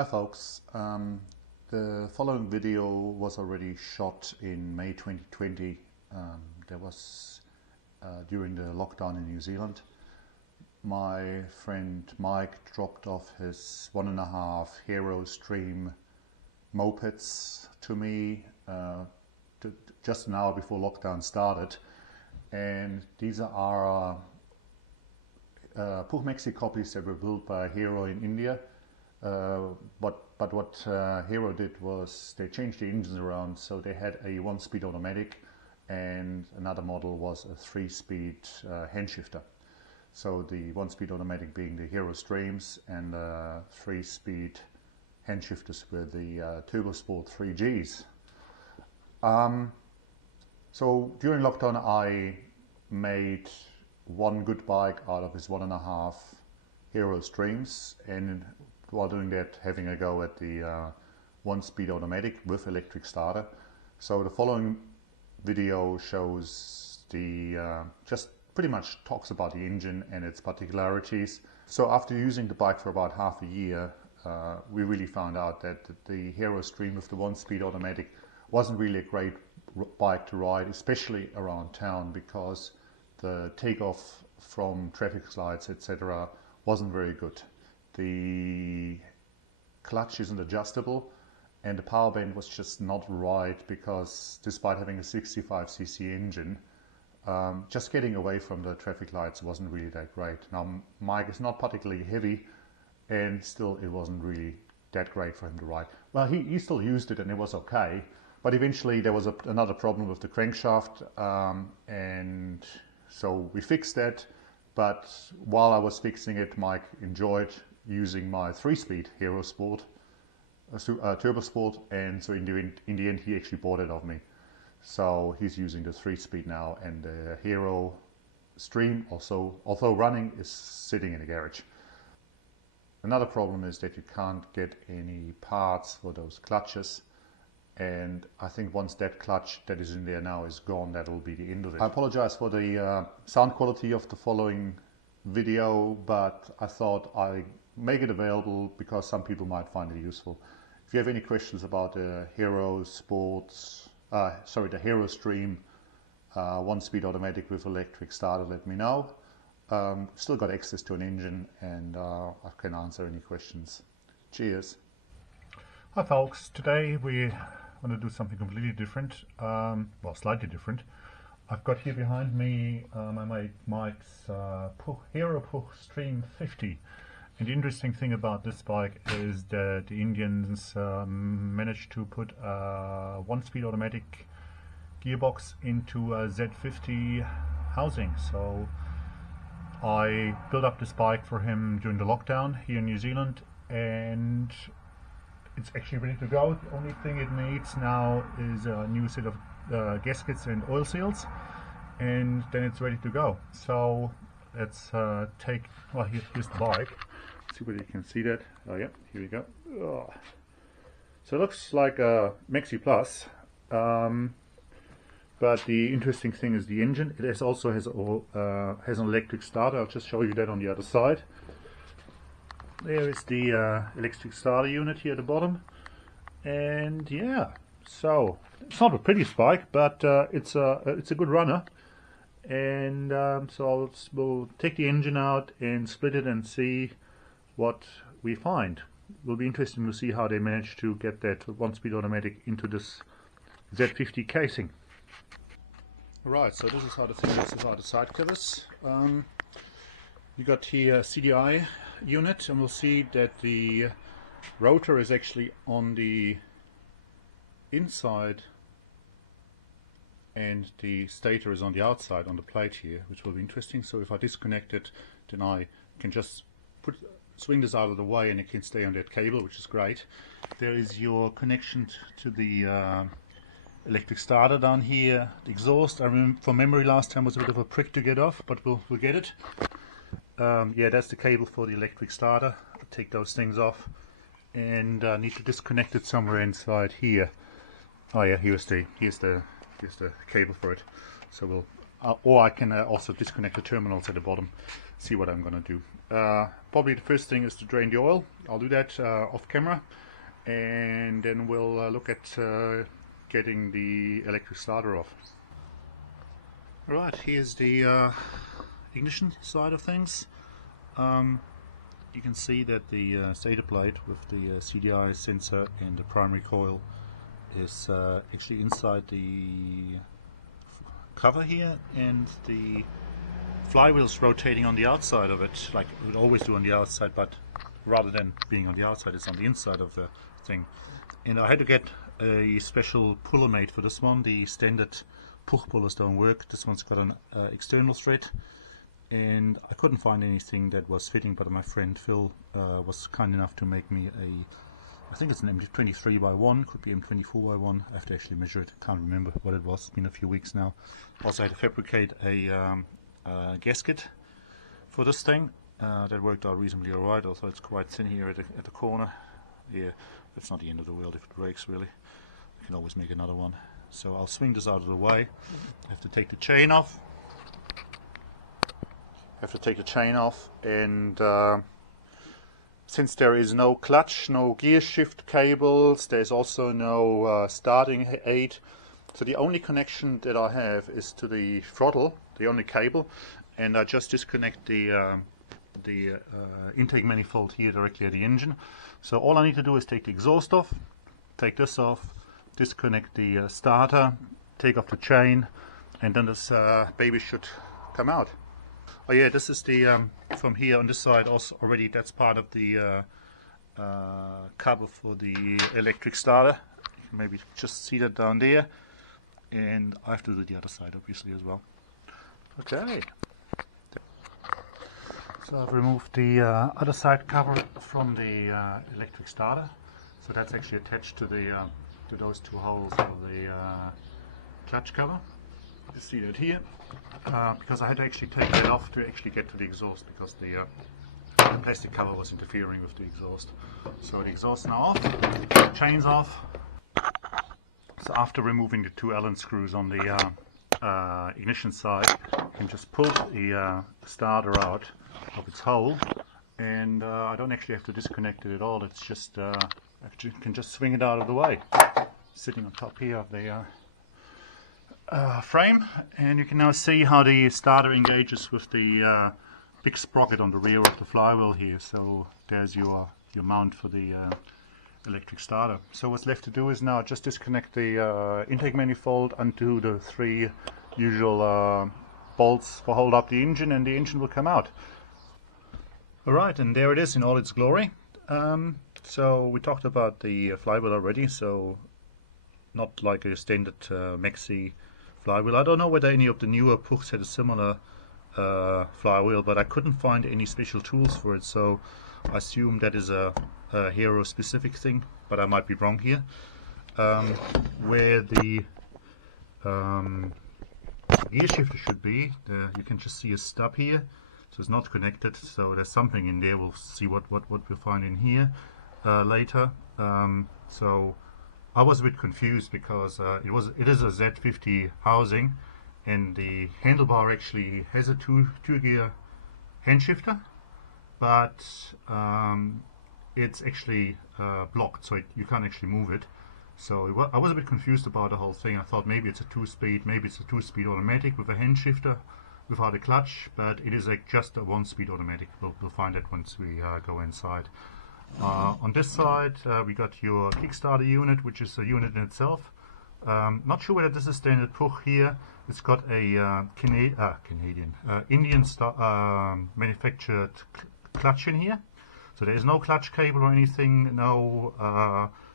Hi folks, the following video was already shot in May 2020. That was during the lockdown in New Zealand. My friend Mike dropped off his 1.5 Hero Stream mopeds to me just an hour before lockdown started, and these are Puch Maxi copies that were built by Hero in India. But what Hero did was they changed the engines around, so they had a 1-speed automatic and another model was a 3-speed hand shifter. So the 1-speed automatic being the Hero Streams and 3-speed hand shifters were the Turbo Sport 3Gs. So during lockdown I made one good bike out of his 1.5 Hero Streams, and while doing that having a go at the 1-speed automatic with electric starter. So the following video shows the just pretty much talks about the engine and its particularities. So after using the bike for about half a year, we really found out that the Hero Stream with the 1-speed automatic wasn't really a great bike to ride, especially around town, because the takeoff from traffic lights, etc., wasn't very good. The clutch isn't adjustable and the power band was just not right, because despite having a 65cc engine, just getting away from the traffic lights wasn't really that great. Now Mike is not particularly heavy, and still it wasn't really that great for him to ride. Well, he still used it and it was okay, but eventually there was another problem with the crankshaft, and so we fixed that. But while I was fixing it, Mike enjoyed using my 3-speed Hero Sport, Turbo Sport, and so in the end he actually bought it off me. So he's using the 3-speed now, and the Hero Stream also, although running, is sitting in the garage. Another problem is that you can't get any parts for those clutches, and I think once that clutch that is in there now is gone, that will be the end of it. I apologize for the sound quality of the following video, but I thought I'd make it available because some people might find it useful. If you have any questions about the Hero the Hero Stream 1-speed automatic with electric starter, let me know. Still got access to an engine, and I can answer any questions. Cheers. Hi folks, today we want to do something completely different, well, slightly different. I've got here behind me my mate Mike's Hero Puch Stream 50. And the interesting thing about this bike is that the Indians managed to put a 1-speed automatic gearbox into a Z50 housing. So I built up this bike for him during the lockdown here in New Zealand, and it's actually ready to go. The only thing it needs now is a new set of gaskets and oil seals, and then it's ready to go. So let's well, here's the bike. See whether you can see that. Oh yeah, here we go. Oh. So it looks like a Maxi Plus, but the interesting thing is the engine. It also has an electric starter. I'll just show you that on the other side. There is the electric starter unit here at the bottom, and yeah, so it's not the prettiest bike, but it's a good runner. And so we'll take the engine out and split it and see what we find. It will be interesting to see how they managed to get that 1-speed automatic into this Z50 casing. Right, so this is how the thing looks without the side covers. You got here a CDI unit, and we'll see that the rotor is actually on the inside and the stator is on the outside on the plate here, which will be interesting. So if I disconnect it, then I can just swing this out of the way and it can stay on that cable, which is great. There is your connection to the electric starter down here. The exhaust, I remember from memory last time was a bit of a prick to get off, but we'll get it. Yeah, that's the cable for the electric starter. I'll take those things off, and need to disconnect it somewhere inside here. Oh yeah, here's the cable for it. So we'll, or I can also disconnect the terminals at the bottom. See what I'm gonna do. Probably the first thing is to drain the oil. I'll do that off camera, and then we'll look at getting the electric starter off. Alright, here's the ignition side of things. You can see that the stator plate with the CDI sensor and the primary coil is actually inside the cover here, and the flywheel's rotating on the outside of it, like it would always do on the outside, but rather than being on the outside, it's on the inside of the thing. And I had to get a special puller made for this one. The standard Puch pullers don't work. This one's got an external thread, and I couldn't find anything that was fitting, but my friend Phil was kind enough to make me I think it's an M23 by 1, could be M24 by 1. I have to actually measure it, can't remember what it was, it's been a few weeks now. Also had to fabricate a gasket for this thing. That worked out reasonably alright, also it's quite thin here at the corner. Yeah, that's not the end of the world if it breaks really. I can always make another one. So I'll swing this out of the way. I have to take the chain off. And since there is no clutch, no gear shift cables, there's also no starting aid. So the only connection that I have is to the throttle, the only cable, and I just disconnect the intake manifold here directly at the engine. So all I need to do is take the exhaust off, take this off, disconnect the starter, take off the chain, and then this baby should come out. Oh yeah, this is the from here on this side also already, that's part of the cover for the electric starter. You can maybe just see that down there, and I have to do the other side obviously as well. Okay. So I've removed the other side cover from the electric starter. So that's actually attached to the to those two holes of the clutch cover. You see that here, because I had to actually take that off to actually get to the exhaust, because the plastic cover was interfering with the exhaust. So the exhaust now off, chains off. So after removing the two Allen screws on the ignition side, you can just pull the starter out of its hole, and I don't actually have to disconnect it at all. It's just actually can just swing it out of the way, sitting on top here of the frame, and you can now see how the starter engages with the big sprocket on the rear of the flywheel here. So there's your mount for the electric starter. So what's left to do is now just disconnect the intake manifold onto the three usual bolts for hold up the engine, and the engine will come out. Alright, and there it is in all its glory. So we talked about the flywheel already, so not like a standard maxi flywheel. I don't know whether any of the newer Puchs had a similar flywheel, but I couldn't find any special tools for it, so I assume that is a Hero specific thing, but I might be wrong here. Where the gear shifter should be, you can just see a stub here, so it's not connected, so there's something in there. We'll see what we'll find in here later. So I was a bit confused because it is a Z50 housing, and the handlebar actually has a two gear hand shifter, but it's actually blocked, so you can't actually move it. So I was a bit confused about the whole thing. I thought maybe it's a two-speed, maybe it's a two-speed automatic with a hand shifter without a clutch, but it is just a one-speed automatic. We'll find that once we go inside. On this side we got your Kickstarter unit, which is a unit in itself. Not sure whether this is standard Puch here. It's got a Indian manufactured clutch in here. So there is no clutch cable or anything, no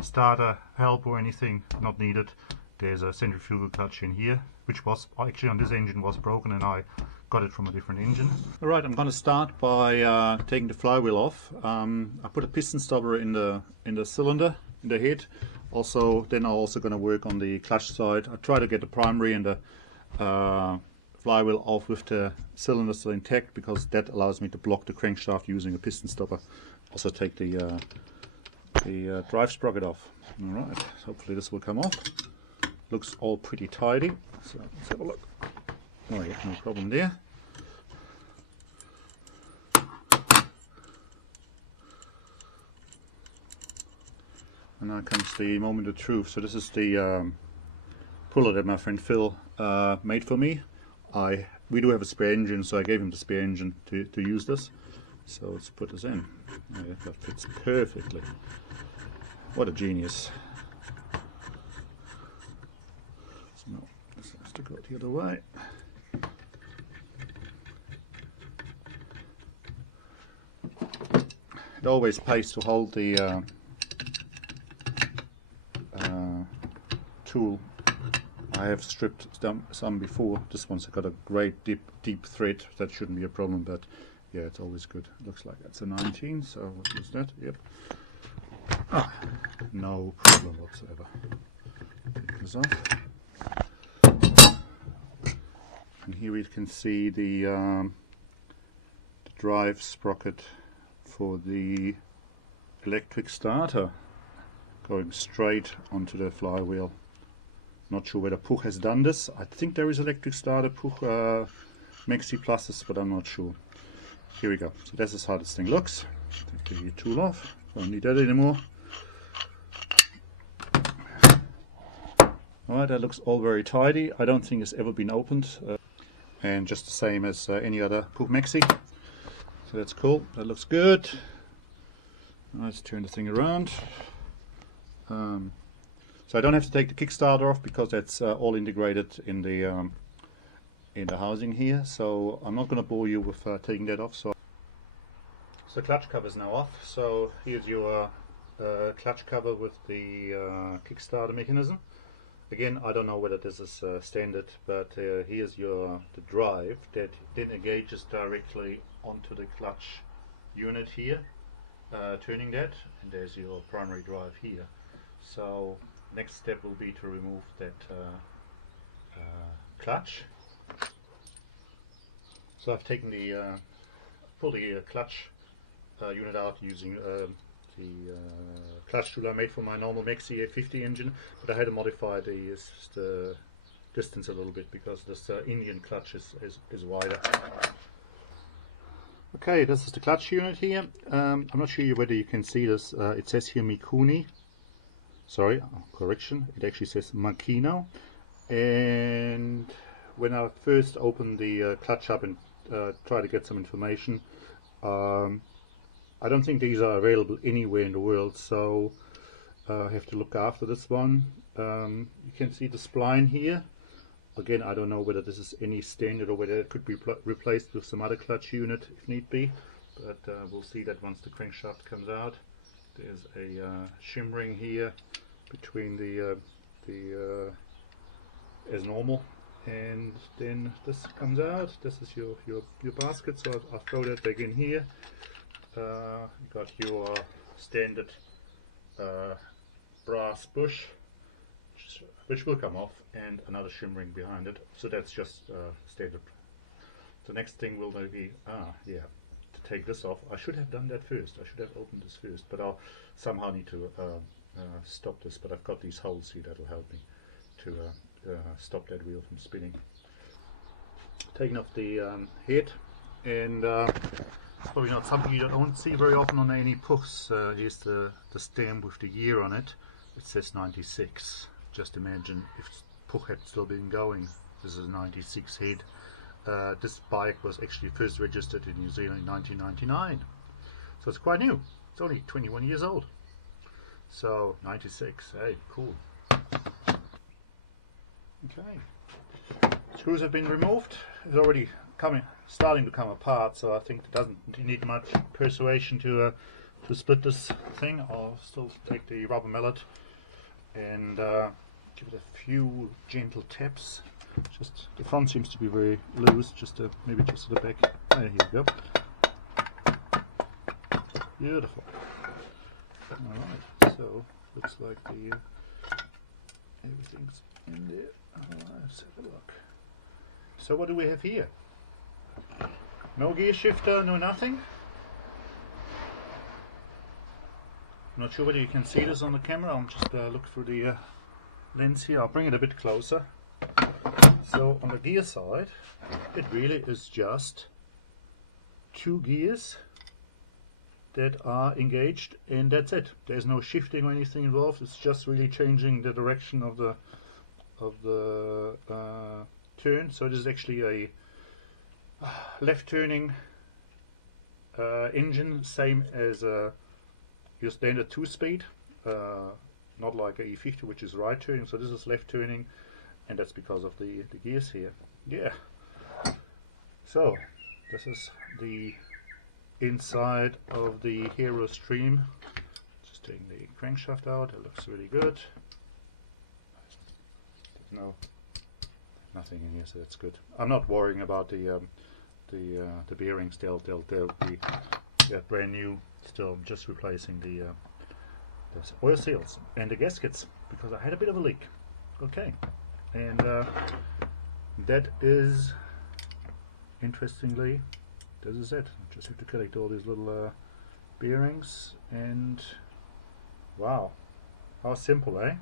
starter help or anything, not needed. There's a centrifugal clutch in here, which was actually on this engine was broken, and I got it from a different engine. Alright, I'm going to start by taking the flywheel off. I put a piston stopper in the cylinder, in the head. Then I'm also going to work on the clutch side. I try to get the primary and the flywheel off with the cylinder still intact, because that allows me to block the crankshaft using a piston stopper. Also take the drive sprocket off. Alright, hopefully this will come off. Looks all pretty tidy, so let's have a look. Oh yeah, no problem there. And now comes the moment of truth. So this is the puller that my friend Phil made for me. We do have a spare engine, so I gave him the spare engine to use this. So let's put this in. Yeah, that fits perfectly. What a genius. So now this has to go the other way. It always pays to hold the tool. I have stripped some before. This one's got a great deep thread. That shouldn't be a problem, but yeah, it's always good. It looks like that's a 19, so what is that? Yep. No problem whatsoever. Take this off. And here we can see the drive sprocket for the electric starter going straight onto the flywheel. Not sure whether Puch has done this. I think there is electric starter Puch Maxi Pluses, but I'm not sure. Here we go. So this is how this thing looks. Take the tool off. Don't need that anymore. Alright, that looks all very tidy. I don't think it's ever been opened. And just the same as any other Puch Maxi. So that's cool. That looks good. Let's turn the thing around. So I don't have to take the Kickstarter off because that's all integrated in the housing here. So I'm not going to bore you with taking that off. So the clutch cover is now off. So here's your clutch cover with the Kickstarter mechanism. Again, I don't know whether this is standard, but here's the drive that then engages directly onto the clutch unit here, turning that, and there's your primary drive here. So next step will be to remove that clutch. So I've taken the fully clutch unit out using the clutch tool I made for my normal Maxi Z50 engine, but I had to modify the distance a little bit because this Indian clutch is wider. Okay, this is the clutch unit here. I'm not sure whether you can see this. It says here Mikuni. Sorry, correction. It actually says Makino. And when I first opened the clutch up and try to get some information, I don't think these are available anywhere in the world, so I have to look after this one. You can see the spline here. Again, I don't know whether this is any standard or whether it could be replaced with some other clutch unit if need be, but we'll see that once the crankshaft comes out. There's a shimmering here between the as normal, and then this comes out. This is your basket, so I'll throw that back in here. You got your standard brass bush, which will come off, and another shimmering behind it. So that's just standard. The next thing will be to take this off. I should have done that first. I should have opened this first, but I'll somehow need to stop this. But I've got these holes here that'll help me to stop that wheel from spinning. Taking off the head, and probably not something you don't see very often on any Puchs. Here's the stamp with the year on it. It says 96. Just imagine if Puch had still been going. This is a 96 head. This bike was actually first registered in New Zealand in 1999. So it's quite new. It's only 21 years old. So 96, hey, cool. Okay. Screws have been removed. It's already starting to come apart, so I think it doesn't need much persuasion to split this thing. I'll still take the rubber mallet and give it a few gentle taps. Just the front seems to be very loose. Maybe just to the back. There you go. Beautiful. All right. So looks like everything's in there. All right, let's have a look. So what do we have here? No gear shifter, no nothing. Not sure whether you can see this on the camera. I'll just look through the lens here. I'll bring it a bit closer. So on the gear side, it really is just 2 gears that are engaged, and that's it. There's no shifting or anything involved. It's just really changing the direction of the turn. So this is actually a left turning engine, same as your standard 2-speed, not like a E50, which is right turning. So this is left turning, and that's because of the gears here. Yeah. So this is the inside of the Hero Stream. Just taking the crankshaft out. It looks really good. No, nothing in here, so that's good. I'm not worrying about the bearings. They'll be brand new. Still, I'm just replacing the oil seals and the gaskets because I had a bit of a leak. Okay, and that is, interestingly, this is it. I just have to collect all these little bearings, and wow, how simple, eh?